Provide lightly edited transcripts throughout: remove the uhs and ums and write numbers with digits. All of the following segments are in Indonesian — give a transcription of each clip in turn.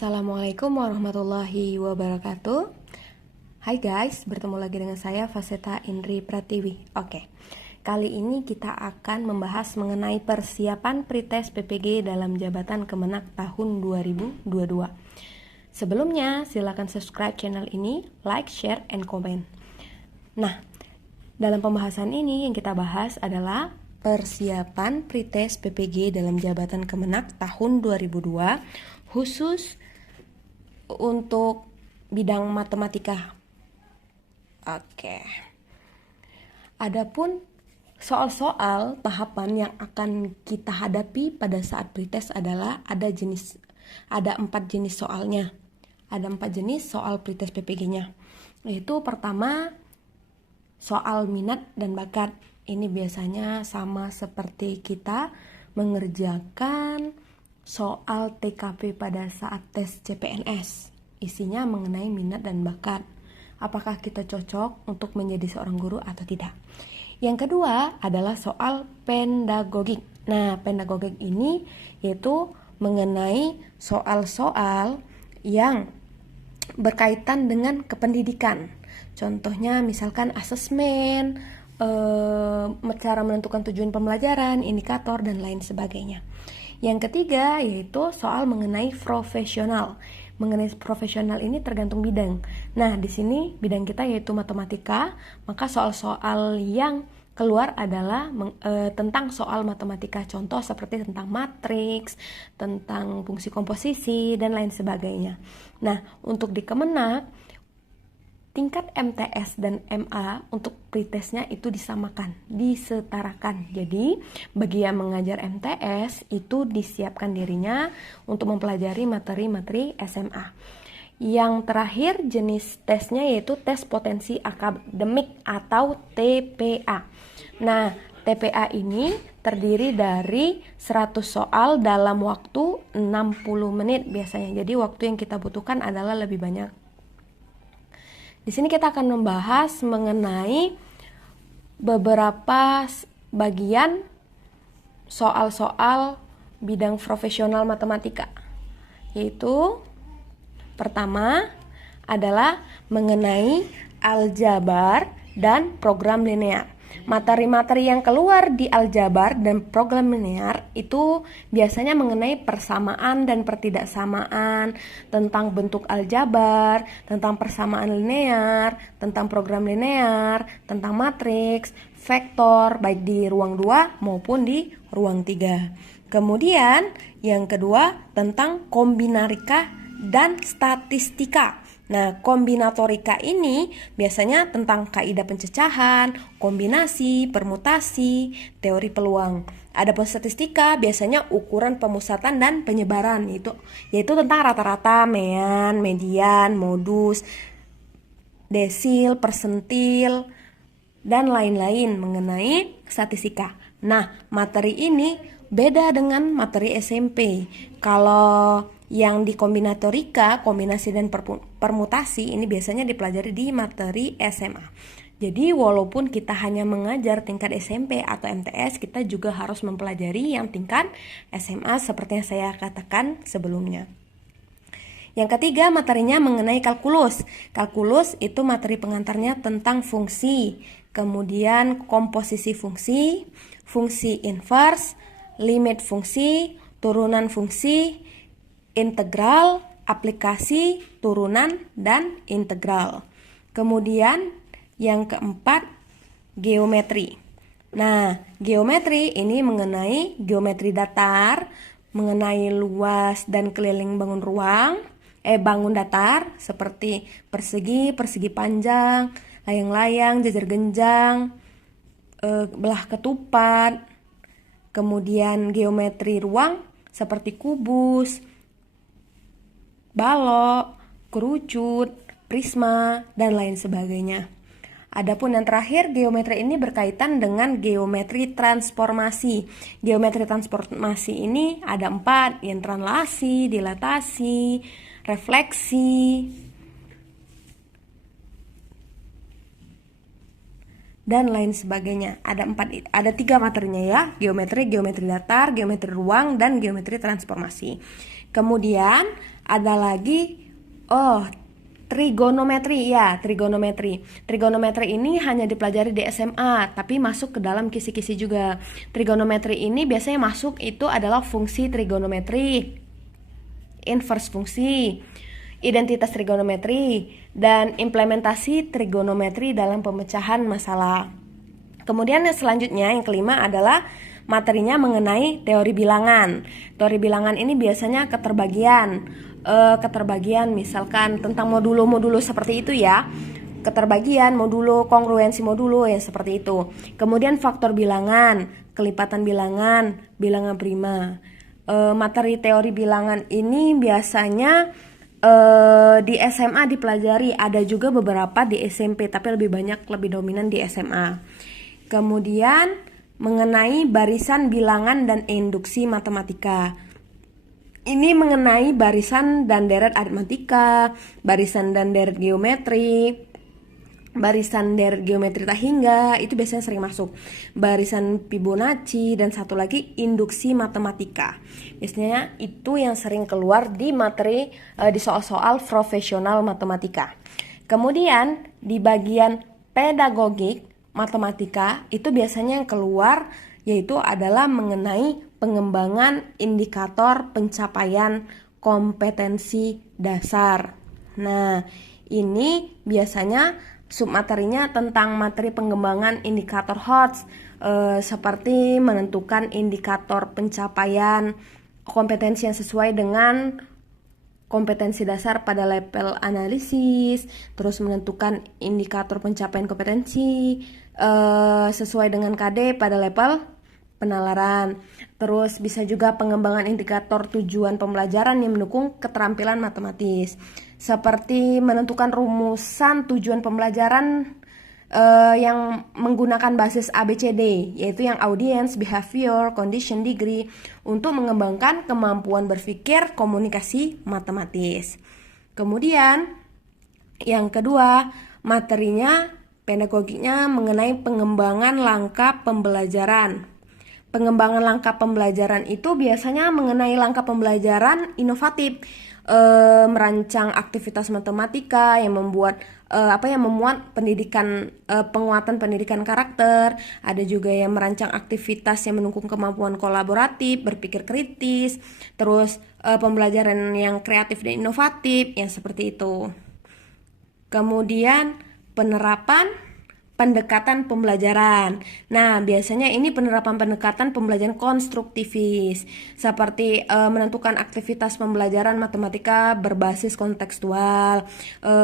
Assalamualaikum warahmatullahi wabarakatuh. Hai guys, bertemu lagi dengan saya Faseta Indri Pratiwi. Oke, kali ini kita akan membahas mengenai persiapan pretest PPG dalam jabatan Kemenak tahun 2022. Sebelumnya, silakan subscribe channel ini, like, share, and comment. Nah, dalam pembahasan ini yang kita bahas adalah persiapan pretest PPG dalam jabatan Kemenak tahun 2002 khusus untuk bidang matematika. Oke. Adapun soal-soal tahapan yang akan kita hadapi pada saat pretest adalah ada 4 jenis soalnya. Ada 4 jenis soal pretest PPG-nya. Yaitu pertama, soal minat dan bakat. Ini biasanya sama seperti kita mengerjakan soal TKP pada saat tes CPNS. Isinya mengenai minat dan bakat. Apakah kita cocok untuk menjadi seorang guru atau tidak? Yang kedua adalah soal pedagogik. Nah, pedagogik ini yaitu mengenai soal-soal yang berkaitan dengan kependidikan. Contohnya misalkan asesmen, cara menentukan tujuan pembelajaran, indikator, dan lain sebagainya. Yang ketiga yaitu soal mengenai profesional. Mengenai profesional ini tergantung bidang. Nah, di sini bidang kita yaitu matematika, maka soal-soal yang keluar adalah tentang soal matematika. Contoh seperti tentang matriks, tentang fungsi komposisi, dan lain sebagainya. Nah, untuk di Kemenak, tingkat MTS dan MA untuk pretestnya itu disamakan, disetarakan. Jadi, bagi yang mengajar MTS itu disiapkan dirinya untuk mempelajari materi-materi SMA. Yang terakhir jenis tesnya yaitu tes potensi akademik atau TPA. Nah, TPA ini terdiri dari 100 soal dalam waktu 60 menit biasanya. Jadi, waktu yang kita butuhkan adalah lebih banyak. Di sini kita akan membahas mengenai beberapa bagian soal-soal bidang profesional matematika. Yaitu pertama adalah mengenai aljabar dan program linear. Materi-materi yang keluar di aljabar dan program linear itu biasanya mengenai persamaan dan pertidaksamaan, tentang bentuk aljabar, tentang persamaan linear, tentang program linear, tentang matriks, vektor, baik di ruang 2 maupun di ruang 3. Kemudian yang kedua tentang kombinarika dan statistika. Nah, kombinatorika ini biasanya tentang kaidah pencecahan, kombinasi, permutasi, teori peluang. Adapun statistika biasanya ukuran pemusatan dan penyebaran, yaitu tentang rata-rata, mean, median, modus, desil, persentil, dan lain-lain mengenai statistika. Nah, materi ini beda dengan materi SMP. Kalau yang di kombinatorika, kombinasi dan permutasi ini biasanya dipelajari di materi SMA. Jadi walaupun kita hanya mengajar tingkat SMP atau MTS, kita juga harus mempelajari yang tingkat SMA seperti yang saya katakan sebelumnya. Yang ketiga materinya mengenai kalkulus. Kalkulus itu materi pengantarnya tentang fungsi, kemudian komposisi fungsi, fungsi inverse, limit fungsi, turunan fungsi, integral, aplikasi, turunan, dan integral. Kemudian yang keempat, geometri. Nah, geometri ini mengenai geometri datar, mengenai luas dan keliling bangun datar seperti persegi, persegi panjang, layang-layang, jajar genjang, belah ketupat. Kemudian geometri ruang seperti kubus, balok, kerucut, prisma, dan lain sebagainya. Adapun yang terakhir, geometri ini berkaitan dengan geometri transformasi. Geometri transformasi ini ada 4, yang translasi, dilatasi, refleksi, dan lain sebagainya. Ada 3 materinya ya, geometri datar, geometri ruang, dan geometri transformasi. Kemudian Ada lagi, trigonometri. Ya, trigonometri. Trigonometri ini hanya dipelajari di SMA, tapi masuk ke dalam kisi-kisi juga. Trigonometri ini biasanya masuk itu adalah fungsi trigonometri, inverse fungsi, identitas trigonometri, dan implementasi trigonometri dalam pemecahan masalah. Kemudian yang selanjutnya, yang kelima adalah materinya mengenai teori bilangan. Teori bilangan ini biasanya keterbagian misalkan tentang modulo-modulo seperti itu ya. Keterbagian, modulo, kongruensi modulo yang seperti itu. Kemudian faktor bilangan, kelipatan bilangan, bilangan prima. Materi teori bilangan ini biasanya di SMA dipelajari, ada juga beberapa di SMP, tapi lebih dominan di SMA. Kemudian mengenai barisan bilangan dan induksi matematika. Ini mengenai barisan dan deret aritmatika, barisan dan deret geometri, barisan deret geometri tahingga, itu biasanya sering masuk. Barisan Fibonacci, dan satu lagi induksi matematika. Biasanya itu yang sering keluar di materi di soal-soal profesional matematika. Kemudian di bagian pedagogik matematika itu biasanya yang keluar yaitu adalah mengenai pengembangan indikator pencapaian kompetensi dasar. Nah, ini biasanya submaterinya tentang materi pengembangan indikator HOTS, seperti menentukan indikator pencapaian kompetensi yang sesuai dengan kompetensi dasar pada level analisis, terus menentukan indikator pencapaian kompetensi sesuai dengan KD pada level penalaran. Terus bisa juga pengembangan indikator tujuan pembelajaran yang mendukung keterampilan matematis, seperti menentukan rumusan tujuan pembelajaran yang menggunakan basis ABCD, yaitu yang audience, behavior, condition, degree, untuk mengembangkan kemampuan berpikir komunikasi matematis. Kemudian yang kedua, materinya pedagogiknya mengenai pengembangan langkah pembelajaran. Pengembangan langkah pembelajaran itu biasanya mengenai langkah pembelajaran inovatif, merancang aktivitas matematika yang memuat pendidikan, penguatan pendidikan karakter. Ada juga yang merancang aktivitas yang mendukung kemampuan kolaboratif, berpikir kritis, terus pembelajaran yang kreatif dan inovatif, yang seperti itu. Kemudian penerapan pendekatan pembelajaran. Nah, biasanya ini penerapan pendekatan pembelajaran konstruktivis, seperti menentukan aktivitas pembelajaran matematika berbasis kontekstual,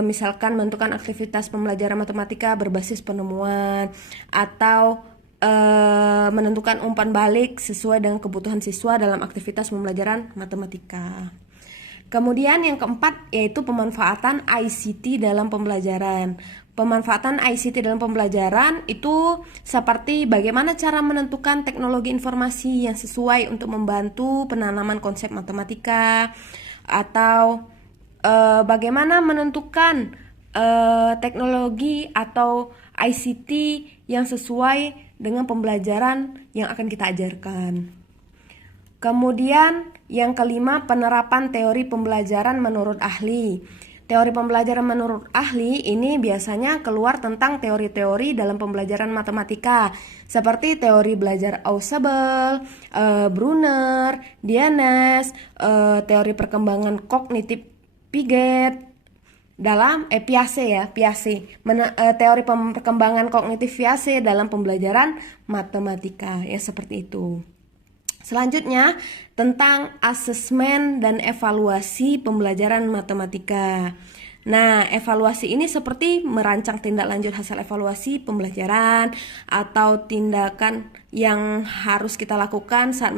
misalkan menentukan aktivitas pembelajaran matematika berbasis penemuan, atau menentukan umpan balik sesuai dengan kebutuhan siswa dalam aktivitas pembelajaran matematika. Kemudian yang keempat yaitu pemanfaatan ICT dalam pembelajaran. Pemanfaatan ICT dalam pembelajaran itu seperti bagaimana cara menentukan teknologi informasi yang sesuai untuk membantu penanaman konsep matematika, atau bagaimana menentukan teknologi atau ICT yang sesuai dengan pembelajaran yang akan kita ajarkan. Kemudian yang kelima, penerapan teori pembelajaran menurut ahli. Teori pembelajaran menurut ahli ini biasanya keluar tentang teori-teori dalam pembelajaran matematika, seperti teori belajar Ausubel, Brunner, Dianes, teori perkembangan kognitif Piaget, teori perkembangan kognitif Piaget dalam pembelajaran matematika, ya seperti itu. Selanjutnya tentang asesmen dan evaluasi pembelajaran matematika. Nah, evaluasi ini seperti merancang tindak lanjut hasil evaluasi pembelajaran atau tindakan yang harus kita lakukan saat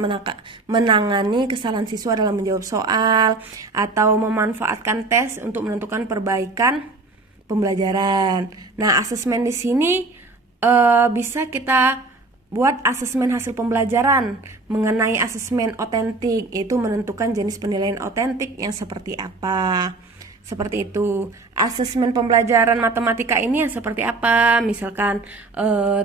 menangani kesalahan siswa dalam menjawab soal, atau memanfaatkan tes untuk menentukan perbaikan pembelajaran. Nah, asesmen di sini bisa kita buat asesmen hasil pembelajaran. Mengenai asesmen otentik, yaitu menentukan jenis penilaian otentik yang seperti apa. Seperti itu. Asesmen pembelajaran matematika ini yang seperti apa? Misalkan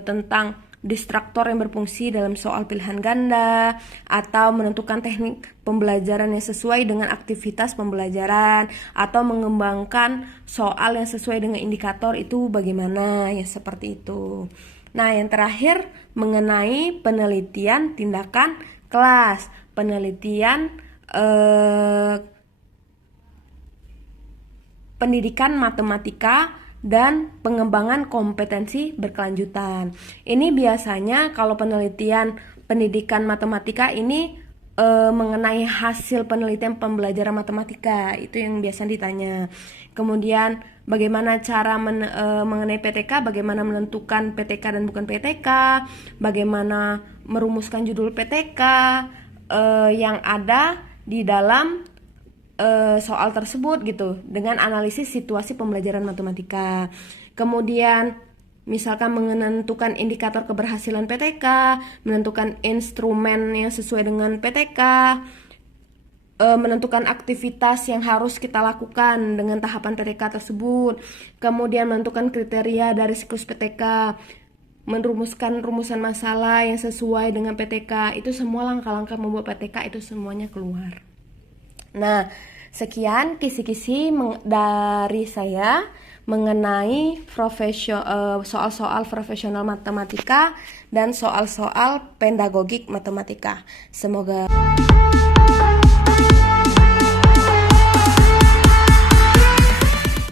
tentang distraktor yang berfungsi dalam soal pilihan ganda, atau menentukan teknik pembelajaran yang sesuai dengan aktivitas pembelajaran, atau mengembangkan soal yang sesuai dengan indikator itu bagaimana, ya seperti itu. Nah, yang terakhir mengenai penelitian tindakan kelas, penelitian pendidikan matematika dan pengembangan kompetensi berkelanjutan. Ini biasanya kalau penelitian pendidikan matematika ini mengenai hasil penelitian pembelajaran matematika, itu yang biasanya ditanya. Kemudian bagaimana cara mengenai PTK, bagaimana menentukan PTK dan bukan PTK, bagaimana merumuskan judul PTK yang ada di dalam soal tersebut gitu, dengan analisis situasi pembelajaran matematika. Kemudian misalkan menentukan indikator keberhasilan PTK, menentukan instrumen yang sesuai dengan PTK, menentukan aktivitas yang harus kita lakukan dengan tahapan PTK tersebut, kemudian menentukan kriteria dari siklus PTK, merumuskan rumusan masalah yang sesuai dengan PTK. Itu semua langkah-langkah membuat PTK itu semuanya keluar. Nah, sekian kisi-kisi dari saya mengenai soal-soal profesional matematika dan soal-soal pedagogik matematika. Semoga